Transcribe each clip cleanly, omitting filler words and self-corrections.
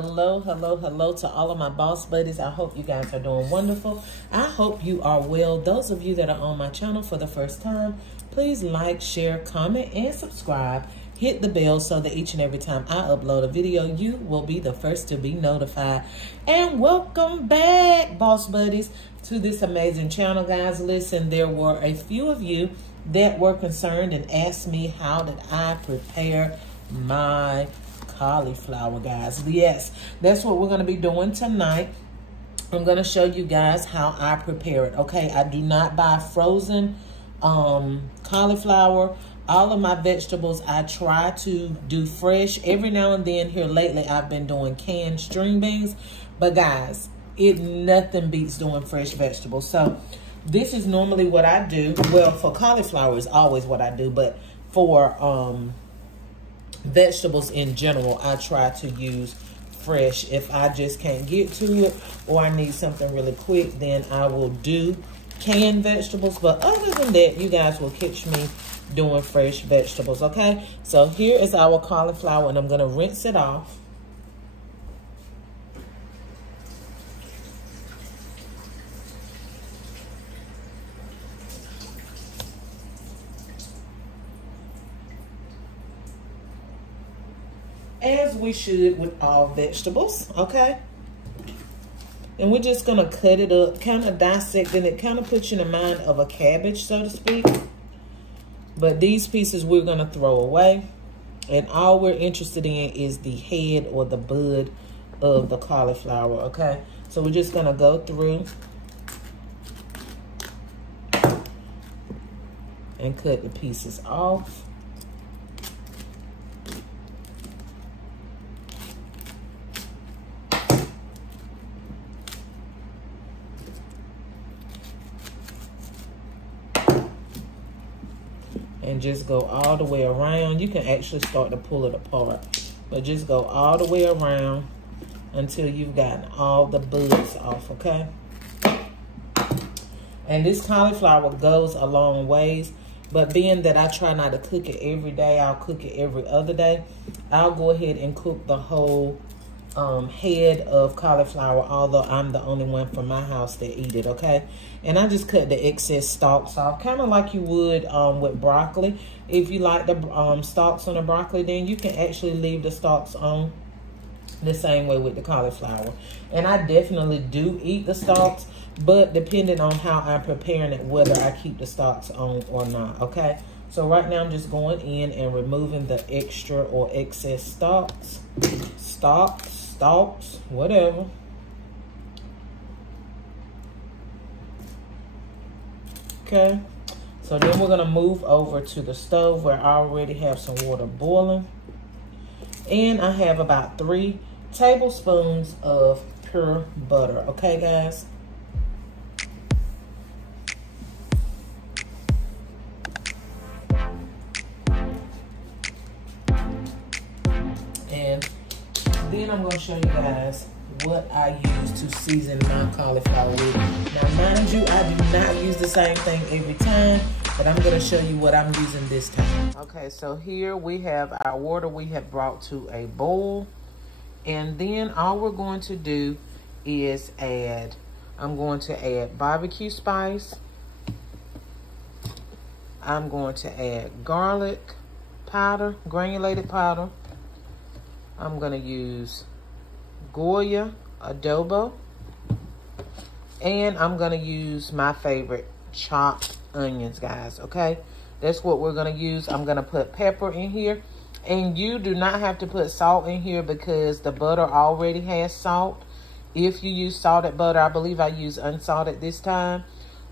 hello, hello, hello to all of my boss buddies. I hope you guys are doing wonderful. I hope you are well. Those of you that are on my channel for the first time, please like, share, comment, and subscribe. Hit the bell so that each and every time I upload a video, you will be the first to be notified. And welcome back, boss buddies, to this amazing channel, guys. Listen, there were a few of you that were concerned and asked me how did I prepare my cauliflower, guys. Yes, that's what we're going to be doing tonight. I'm going to show you guys how I prepare it. Okay, I do not buy frozen cauliflower. All of my vegetables I try to do fresh. Every now and then here lately I've been doing canned string beans, but guys, nothing beats doing fresh vegetables. So this is normally what I do. Well, for cauliflower is always what I do, but for vegetables in general, I try to use fresh. If I just can't get to it or I need something really quick, then I will do canned vegetables. But other than that, you guys will catch me doing fresh vegetables. Okay, so here is our cauliflower, and I'm going to rinse it off. As we should with all vegetables, okay? And we're just gonna cut it up, kind of dissecting it, kind of puts you in the mind of a cabbage, so to speak. But these pieces we're gonna throw away. And all we're interested in is the head or the bud of the cauliflower, okay? So we're just gonna go through and cut the pieces off. And just go all the way around. You can actually start to pull it apart, but just go all the way around until you've gotten all the buds off, okay? And this cauliflower goes a long ways, but being that I try not to cook it every day, I'll cook it every other day. I'll go ahead and cook the whole head of cauliflower, although I'm the only one from my house that eat it, okay? And I just cut the excess stalks off, kind of like you would with broccoli. If you like the stalks on the broccoli, then you can actually leave the stalks on the same way with the cauliflower. And I definitely do eat the stalks, but depending on how I'm preparing it, whether I keep the stalks on or not, okay? So right now I'm just going in and removing the extra or excess stalks, whatever. Okay, so then we're gonna move over to the stove where I already have some water boiling. And I have about 3 tablespoons of pure butter, okay guys? And then I'm going to show you guys what I use to season my cauliflower with. Now, mind you, I do not use the same thing every time, but I'm going to show you what I'm using this time. Okay, so here we have our water we have brought to a boil. And then all we're going to do is I'm going to add barbecue spice. I'm going to add garlic powder, granulated powder. I'm going to use Goya adobo, and I'm going to use my favorite chopped onions, guys, okay? That's what we're going to use. I'm going to put pepper in here, and you do not have to put salt in here because the butter already has salt. If you use salted butter, I believe I use unsalted this time,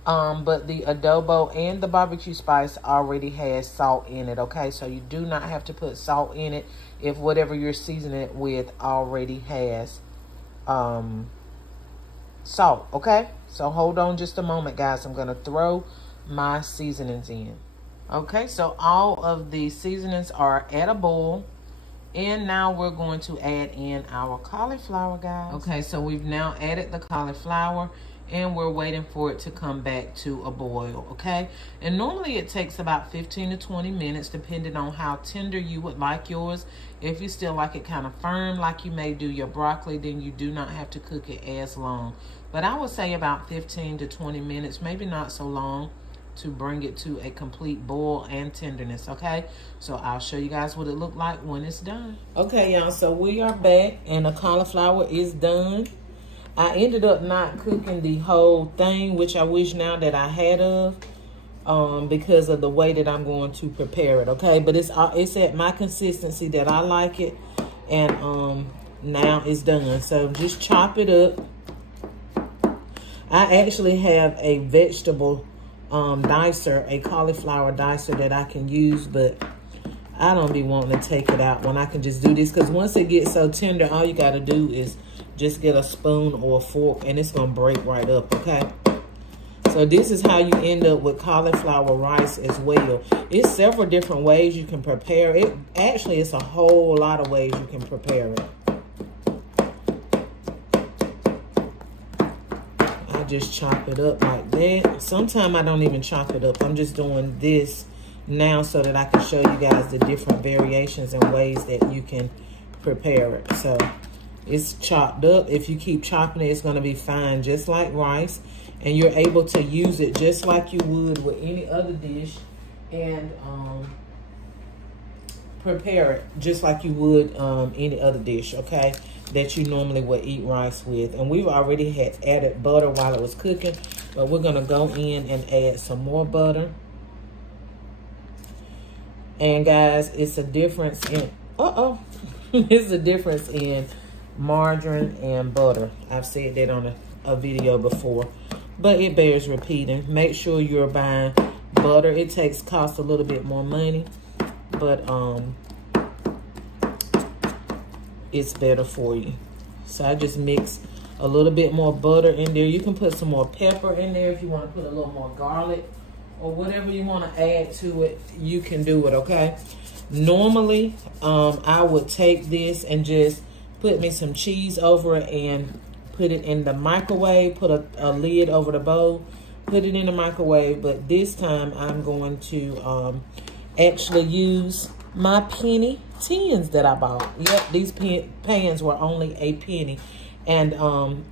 but the adobo and the barbecue spice already has salt in it, okay? So you do not have to put salt in it if whatever you're seasoning it with already has salt, okay? So hold on just a moment, guys. I'm going to throw my seasonings in. Okay, so all of the seasonings are at a boil. And now we're going to add in our cauliflower, guys. Okay, so we've now added the cauliflower, and we're waiting for it to come back to a boil, okay? And normally it takes about 15 to 20 minutes, depending on how tender you would like yours. If you still like it kind of firm, like you may do your broccoli, then you do not have to cook it as long. But I would say about 15 to 20 minutes, maybe not so long, to bring it to a complete boil and tenderness, okay? So I'll show you guys what it looked like when it's done. Okay, y'all, so we are back, and the cauliflower is done. I ended up not cooking the whole thing, which I wish now that I had of, because of the way that I'm going to prepare it, okay? But it's at my consistency that I like it, and now it's done. So just chop it up. I actually have a vegetable dicer, a cauliflower dicer that I can use, but I don't be wanting to take it out when I can just do this, because once it gets so tender, all you got to do is just get a spoon or a fork, and it's going to break right up, okay? So this is how you end up with cauliflower rice as well. It's several different ways you can prepare it. Actually, it's a whole lot of ways you can prepare it. I just chop it up like that. Sometimes I don't even chop it up. I'm just doing this now so that I can show you guys the different variations and ways that you can prepare it. So it's chopped up. If you keep chopping it, it's going to be fine, just like rice. And you're able to use it just like you would with any other dish, and prepare it just like you would any other dish, okay, that you normally would eat rice with. And we've already had added butter while it was cooking, but we're going to go in and add some more butter. And guys, it's a difference in, it's a difference in margarine and butter. I've said that on a video before, but it bears repeating. Make sure you're buying butter. It costs a little bit more money, but it's better for you. So I just mix a little bit more butter in there. You can put some more pepper in there if you want to put a little more garlic or whatever you want to add to it. You can do it, okay? Normally, I would take this and just put me some cheese over it and put it in the microwave, put a lid over the bowl, put it in the microwave. But this time I'm going to actually use my penny tins that I bought. Yep, these pans were only a penny. And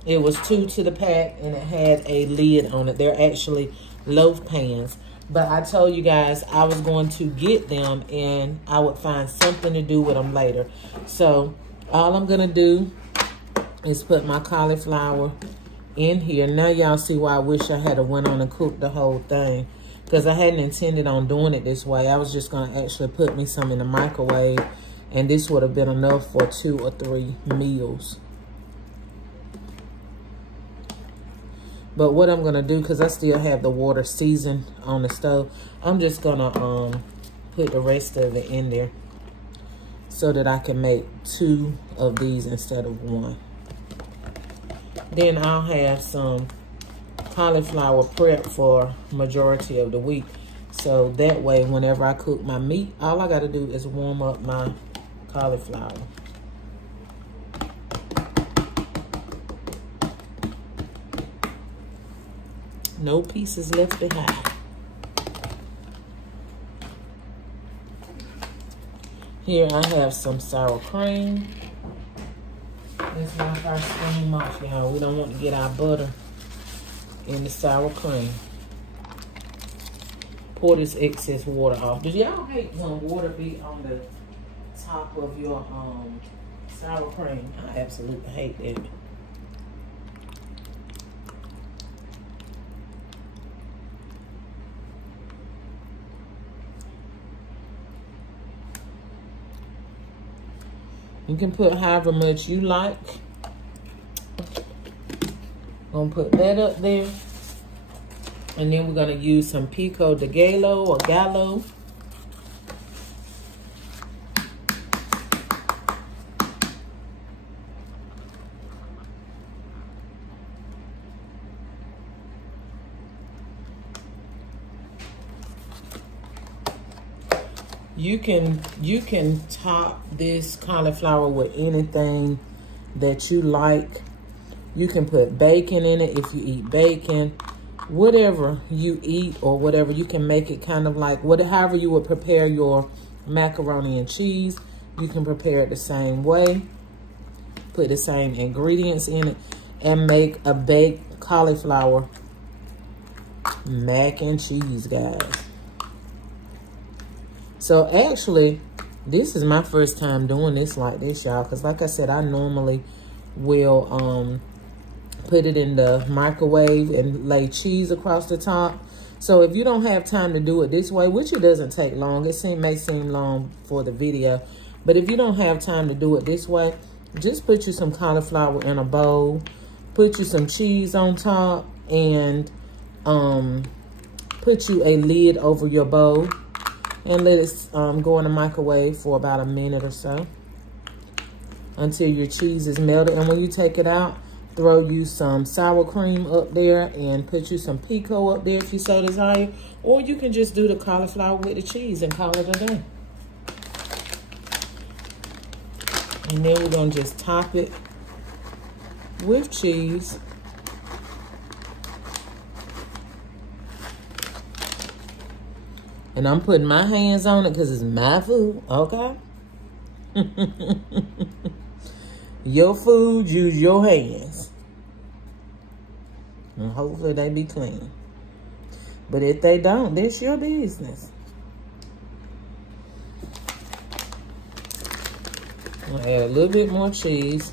it was 2 to the pack, and it had a lid on it. They're actually loaf pans. But I told you guys I was going to get them, and I would find something to do with them later. So all I'm going to do is put my cauliflower in here. Now y'all see why I wish I had went on and cooked the whole thing, because I hadn't intended on doing it this way. I was just going to actually put me some in the microwave, and this would have been enough for 2 or 3 meals. But what I'm going to do, because I still have the water seasoned on the stove, I'm just going to put the rest of it in there so that I can make 2 of these instead of 1. Then I'll have some cauliflower prep for majority of the week. So that way, whenever I cook my meat, all I got to do is warm up my cauliflower. No pieces left behind. Here I have some sour cream. Let's knock our steam off, y'all. We don't want to get our butter in the sour cream. Pour this excess water off. Do y'all hate when water be on the top of your sour cream? I absolutely hate that. You can put however much you like. Gonna put that up there. And then we're gonna use some pico de gallo or gallo. You can top this cauliflower with anything that you like. You can put bacon in it if you eat bacon. Whatever you eat or whatever, you can make it kind of like however you would prepare your macaroni and cheese. You can prepare it the same way, put the same ingredients in it, and make a baked cauliflower mac and cheese, guys. So actually, this is my first time doing this like this, y'all, because like I said, I normally will put it in the microwave and lay cheese across the top. So if you don't have time to do it this way, which it doesn't take long, it may seem long for the video, but if you don't have time to do it this way, just put you some cauliflower in a bowl, put you some cheese on top, and put you a lid over your bowl and let it go in the microwave for about a minute or so until your cheese is melted. And when you take it out, throw you some sour cream up there and put you some pico up there if you so desire. Or you can just do the cauliflower with the cheese and call it a day. And then we're going to just top it with cheese. And I'm putting my hands on it because it's my food, okay? Your food, use your hands. And hopefully they be clean. But if they don't, that's your business. I'm gonna add a little bit more cheese.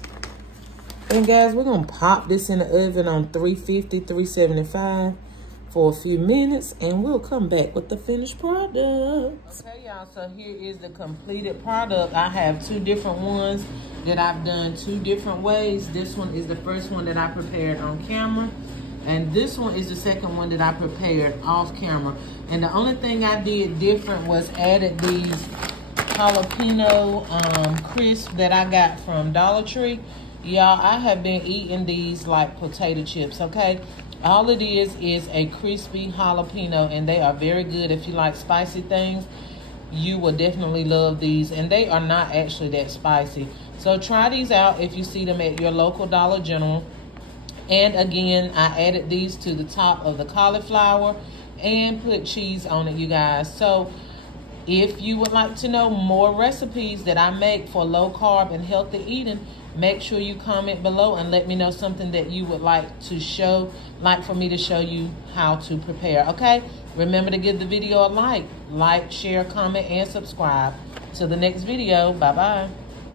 And guys, we're gonna pop this in the oven on 350, 375 for a few minutes, and we'll come back with the finished product. Okay, y'all, so here is the completed product. I have two different ones that I've done two different ways. This one is the first one that I prepared on camera, and this one is the second one that I prepared off camera. And the only thing I did different was added these jalapeno crisps that I got from Dollar Tree. Y'all, I have been eating these like potato chips, okay? All it is a crispy jalapeno, and they are very good. If you like spicy things, you will definitely love these, and they are not actually that spicy. So try these out if you see them at your local Dollar General. And again, I added these to the top of the cauliflower and put cheese on it, you guys. So if you would like to know more recipes that I make for low carb and healthy eating, make sure you comment below and let me know something that you would like to for me to show you how to prepare, okay? Remember to give the video a like, share, comment, and subscribe. Till the next video, bye-bye.